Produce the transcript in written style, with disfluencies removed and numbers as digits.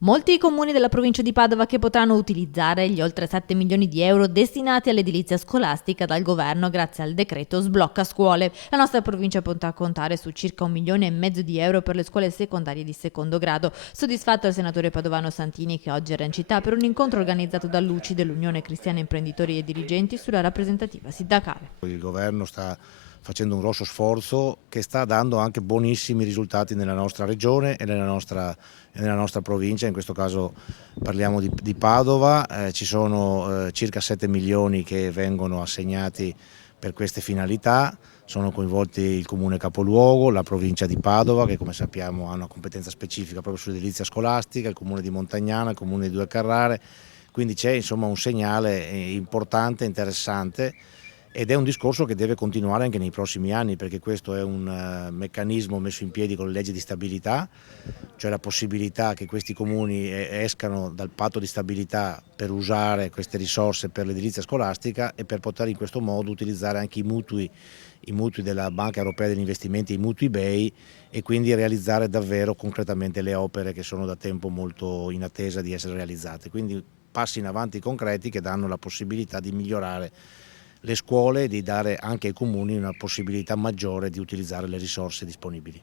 Molti comuni della provincia di Padova che potranno utilizzare gli oltre 7 milioni di euro destinati all'edilizia scolastica dal governo grazie al decreto Sblocca Scuole. La nostra provincia potrà contare su circa 1,5 milioni di euro per le scuole secondarie di secondo grado. Soddisfatto il senatore padovano Santini, che oggi era in città per un incontro organizzato dall'UCI, dell'Unione Cristiana Imprenditori e Dirigenti, sulla rappresentativa sindacale. Il governo sta facendo un grosso sforzo che sta dando anche buonissimi risultati nella nostra regione e nella nostra provincia. In questo caso parliamo di Padova. Ci sono circa 7 milioni che vengono assegnati per queste finalità. Sono coinvolti il comune capoluogo, la provincia di Padova, che come sappiamo ha una competenza specifica proprio sull'edilizia scolastica, il comune di Montagnana, il comune di Due Carrare. Quindi c'è insomma un segnale importante, interessante, ed è un discorso che deve continuare anche nei prossimi anni, perché questo è un meccanismo messo in piedi con le leggi di stabilità, cioè la possibilità che questi comuni escano dal patto di stabilità per usare queste risorse per l'edilizia scolastica e per poter in questo modo utilizzare anche i mutui della Banca Europea degli Investimenti, i mutui BEI, e quindi realizzare davvero concretamente le opere che sono da tempo molto in attesa di essere realizzate. Quindi passi in avanti concreti che danno la possibilità di migliorare le scuole e di dare anche ai comuni una possibilità maggiore di utilizzare le risorse disponibili.